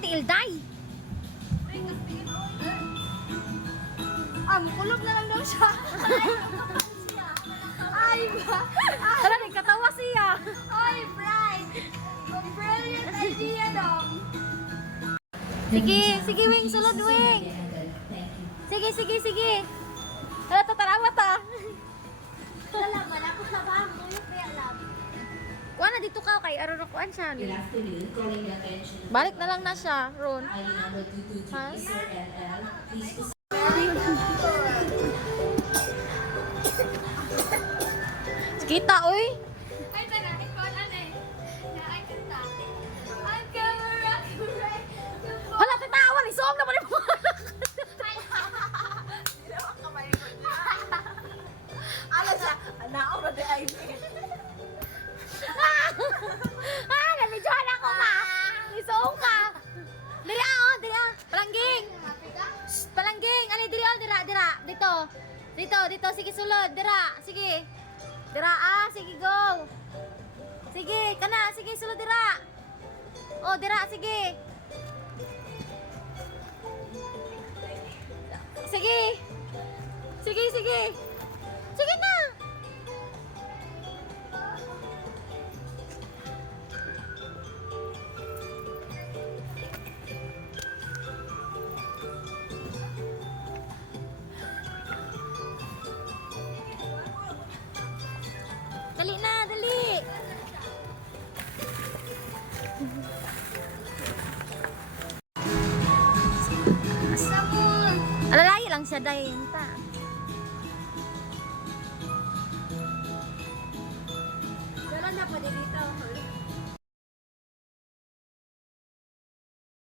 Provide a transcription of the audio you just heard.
man ti Ilday. Kulog na lang daw siya. Ay ba? Tara, nagkatawa siya. Ay, bright. Brilliant idea dong. Sige, sige, Wing. Sulod, Wing. Sige, sige, sige. Tara, tatarawa ta. Alam, malapos na ba? Mulog kaya alam. Kuha na dito ka kay arurukuan siya. Good afternoon. Calling your attention. Balik na lang na siya, Ron. ID number 222 Ha? Sir LL. Please proceed. Kita, uy. Ay, tara, ikaw na eh. Nakakita. Ang camera, correct. Hala, tatawa. Isong na pa rin mo. Ala siya, nao ba di ay Ah, nabidyohan ako, ma. Isong ka. Diri, oh, diri, ah. Palangging. Shh, palangging. Ali, diri, oh, dira, dira. Dito. Dito, dito. Sige, sulod. Dira. Sige. Dira, ah. Sige, go. Sige, kana. Sige, sulod, dira. Oh, dira, sige. Sige. Sige, sige. Sige na. Dali na, dali. Asa mo? Alalay lang siya dahil. Ta.